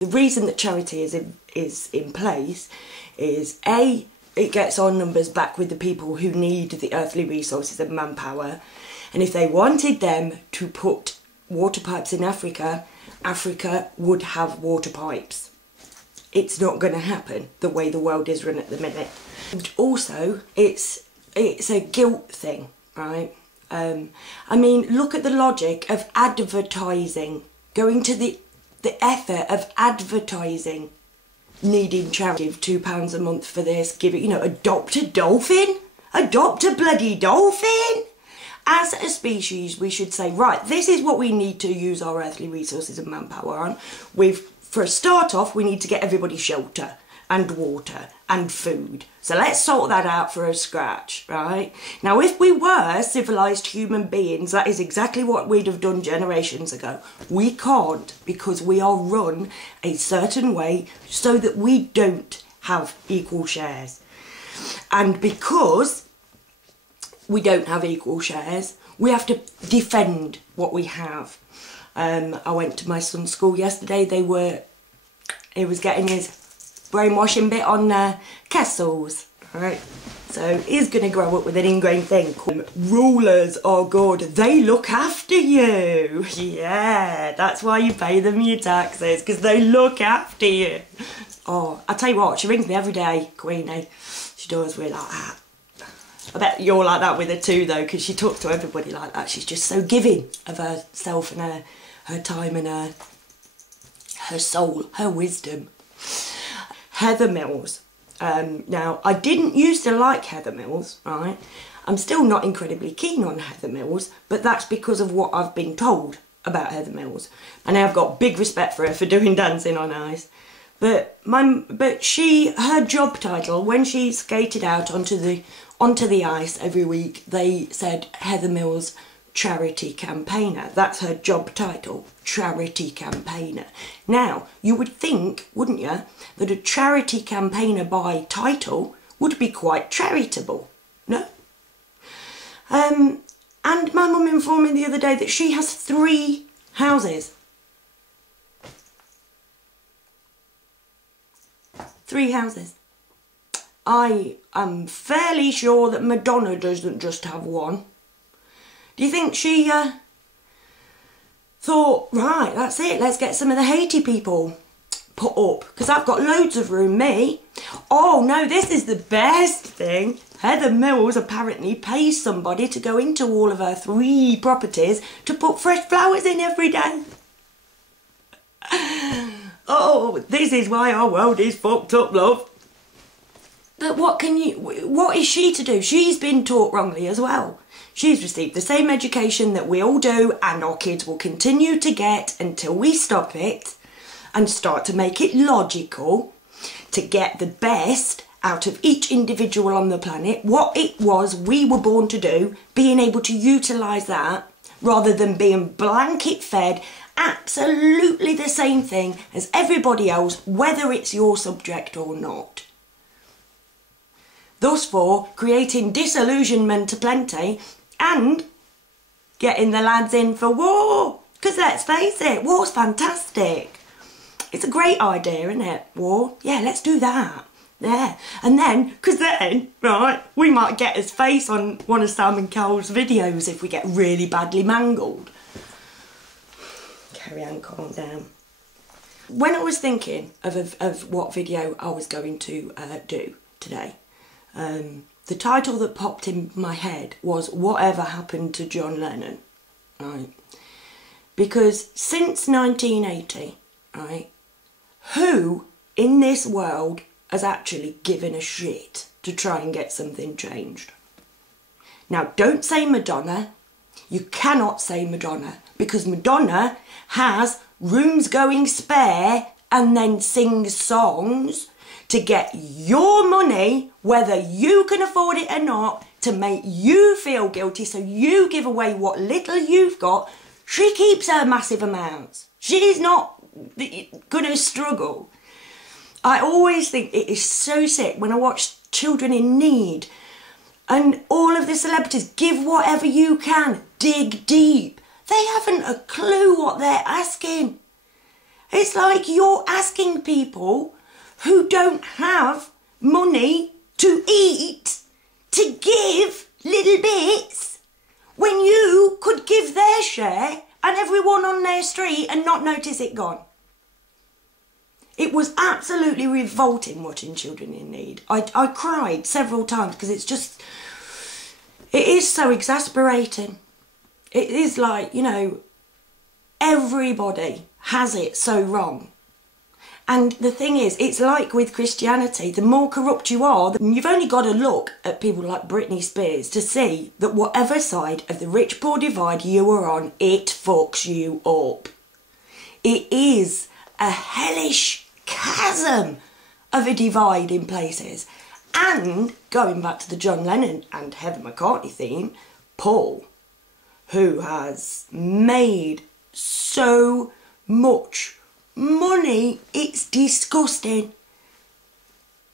The reason that charity is in place is A, it gets our numbers back with the people who need the earthly resources and manpower. And if they wanted them to put water pipes in Africa, Africa would have water pipes. It's not going to happen the way the world is run at the minute. And also, it's a guilt thing, right? I mean, look at the logic of advertising, going to the effort of advertising, needing charity of £2 a month for this, giving, you know, adopt a dolphin? Adopt a bloody dolphin? As a species, we should say, right, this is what we need to use our earthly resources and manpower on. For a start off, we need to get everybody shelter and water and food. So let's sort that out for a scratch, right? Now, if we were civilised human beings, that is exactly what we'd have done generations ago. We can't, because we are run a certain way so that we don't have equal shares. And because we don't have equal shares, we have to defend what we have. I went to my son's school yesterday. He was getting his brainwashing bit on Kessels, right? So he's going to grow up with an ingrained thing called rulers are good, they look after you. Yeah, that's why you pay them your taxes, because they look after you. Oh, I tell you what, she rings me every day, Queenie. She does, we're like that. I bet you're like that with her too, though, because she talks to everybody like that. She's just so giving of herself and her time and her soul, her wisdom. Heather Mills. Now, I didn't used to like Heather Mills, right? I'm still not incredibly keen on Heather Mills, but that's because of what I've been told about Heather Mills. And I've got big respect for her for doing Dancing on Ice. But her job title, when she skated out onto the ice every week, they said Heather Mills charity campaigner. That's her job title, charity campaigner. Now, you would think, wouldn't you, that a charity campaigner by title would be quite charitable, no? And my mum informed me the other day that she has 3 houses. 3 houses. I am fairly sure that Madonna doesn't just have 1. Do you think she thought, right, that's it, let's get some of the Haiti people put up, because I've got loads of room, me. Oh no, this is the best thing. Heather Mills apparently pays somebody to go into all of her 3 properties to put fresh flowers in every day. Oh, this is why our world is fucked up, love. But what is she to do? She's been taught wrongly as well. She's received the same education that we all do, and our kids will continue to get until we stop it and start to make it logical to get the best out of each individual on the planet, what it was we were born to do, being able to utilise that rather than being blanket fed absolutely the same thing as everybody else, whether it's your subject or not. Thus for creating disillusionment aplenty and getting the lads in for war. Because let's face it, war's fantastic. It's a great idea, isn't it? War. Yeah, let's do that. Yeah. And then, because then, right, we might get his face on one of Sam and Carol's videos if we get really badly mangled. Kerry-Ann, calm down. When I was thinking of what video I was going to do today, the title that popped in my head was Whatever Happened to John Lennon, right? Because since 1980, right, who in this world has actually given a shit to try and get something changed? Now, don't say Madonna. You cannot say Madonna, because Madonna has rooms going spare and then sings songs to get your money, whether you can afford it or not, to make you feel guilty, so you give away what little you've got. She keeps her massive amounts. She's not going to struggle. I always think it is so sick when I watch children in need and all of the celebrities give whatever you can, dig deep. They haven't a clue what they're asking. It's like you're asking people who don't have money to eat to give little bits when you could give their share and everyone on their street and not notice it gone. It was absolutely revolting watching children in need. I cried several times because it's just, it is so exasperating. It is like, you know, everybody has it so wrong. And the thing is, it's like with Christianity, the more corrupt you are, you've only got to look at people like Britney Spears to see that whatever side of the rich-poor divide you are on, it fucks you up. It is a hellish chasm of a divide in places. And going back to the John Lennon and Heather McCartney theme, Paul, who has made so much money, it's disgusting.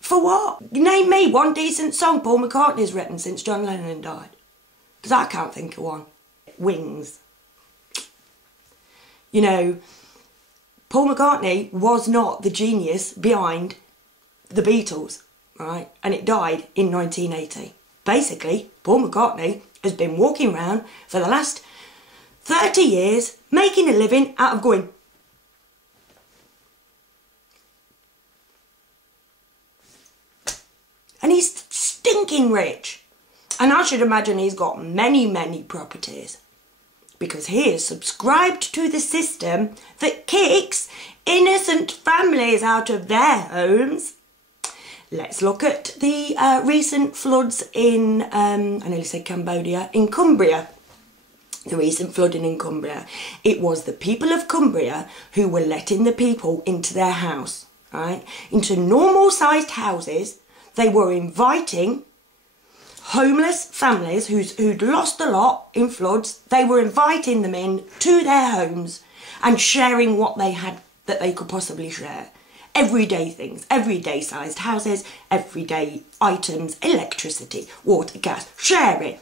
For what? Name me one decent song Paul McCartney's written since John Lennon died. Because I can't think of one. Wings. You know, Paul McCartney was not the genius behind the Beatles, right? And it died in 1980. Basically, Paul McCartney has been walking around for the last 30 years making a living out of going. And he's stinking rich. And I should imagine he's got many, many properties. Because he is subscribed to the system that kicks innocent families out of their homes. Let's look at the recent floods in, I nearly said Cambodia, in Cumbria. The recent flooding in Cumbria. It was the people of Cumbria who were letting the people into their house, right? Into normal-sized houses. They were inviting homeless families who'd lost a lot in floods. They were inviting them in to their homes and sharing what they had that they could possibly share. Everyday things, everyday sized houses, everyday items, electricity, water, gas, sharing.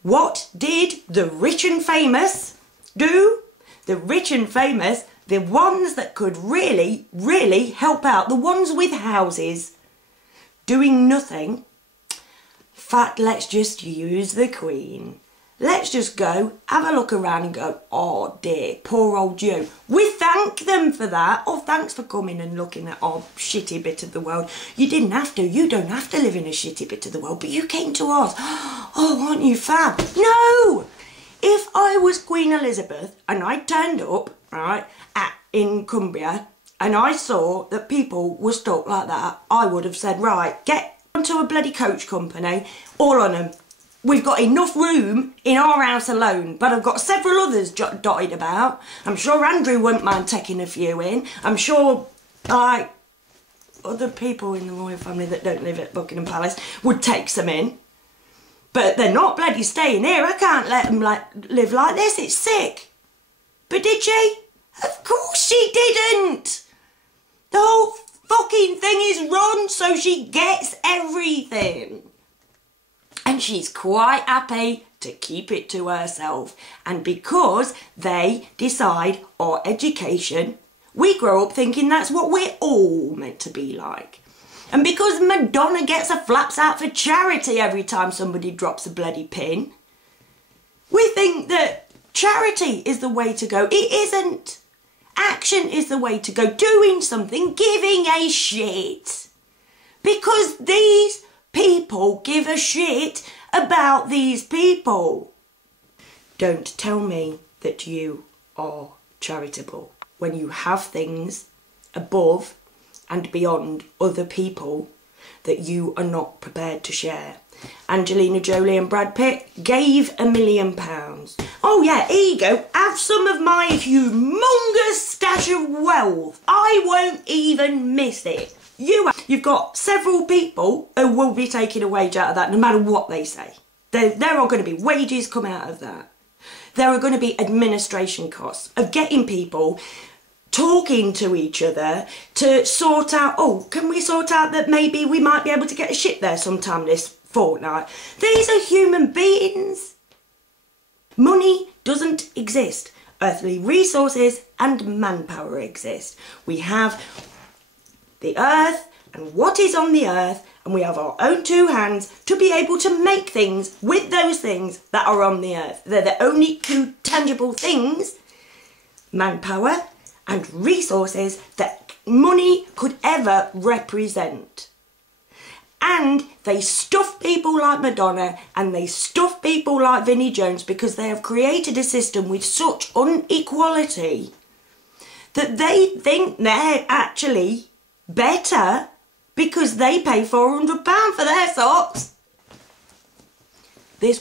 What did the rich and famous do? The rich and famous, the ones that could really, really help out, the ones with houses, doing nothing. Fact, let's just use the Queen. Let's just go, have a look around and go, oh dear, poor old you. We thank them for that. Oh, thanks for coming and looking at our shitty bit of the world. You didn't have to. You don't have to live in a shitty bit of the world, but you came to us. Oh, aren't you fab? No! If I was Queen Elizabeth and I turned up, right, in Cumbria and I saw that people were stuck like that, I would have said, right, get onto a bloody coach company, all on them. We've got enough room in our house alone, but I've got several others dotted about. I'm sure Andrew wouldn't mind taking a few in. I'm sure, like, other people in the royal family that don't live at Buckingham Palace would take some in. But they're not bloody staying here. I can't let them live like this. It's sick. But did she? Of course she didn't. The whole fucking thing is run so she gets everything. And she's quite happy to keep it to herself. And because they decide our education, we grow up thinking that's what we're all meant to be like. And because Madonna gets her flaps out for charity every time somebody drops a bloody pin, we think that charity is the way to go. It isn't. Action is the way to go. Doing something, giving a shit. Because these people give a shit about these people. Don't tell me that you are charitable when you have things above and beyond other people that you are not prepared to share. Angelina Jolie and Brad Pitt gave £1 million. Oh yeah, here you go. Have some of my humongous stash of wealth. I won't even miss it. You've got several people who will be taking a wage out of that no matter what they say. There are going to be wages come out of that. There are going to be administration costs of getting people talking to each other to sort out, oh, can we sort out that maybe we might be able to get a ship there sometime this fortnight? These are human beings. Money doesn't exist earthly resources and manpower exist. We have the earth and what is on the earth, and we have our own two hands to be able to make things with those things that are on the earth. They're the only two tangible things, manpower and resources, that money could ever represent. And they stuff people like Madonna and they stuff people like Vinnie Jones because they have created a system with such inequality that they think they're actually better because they pay £400 for their socks. This